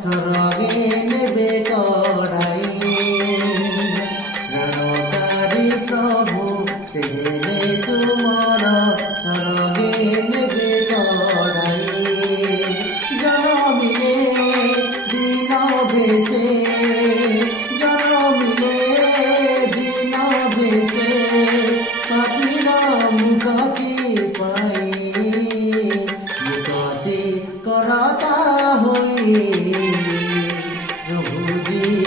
স্বর্গে নেবে করাই রণকারী প্রভু সেনে তোমার স্বর্গে নেবে করাই জনমিলে দিন ভেসে জনমিলে দিন ভেসে পাখিরা মুখতি পাই মুখতি করতা হই প্রভুজি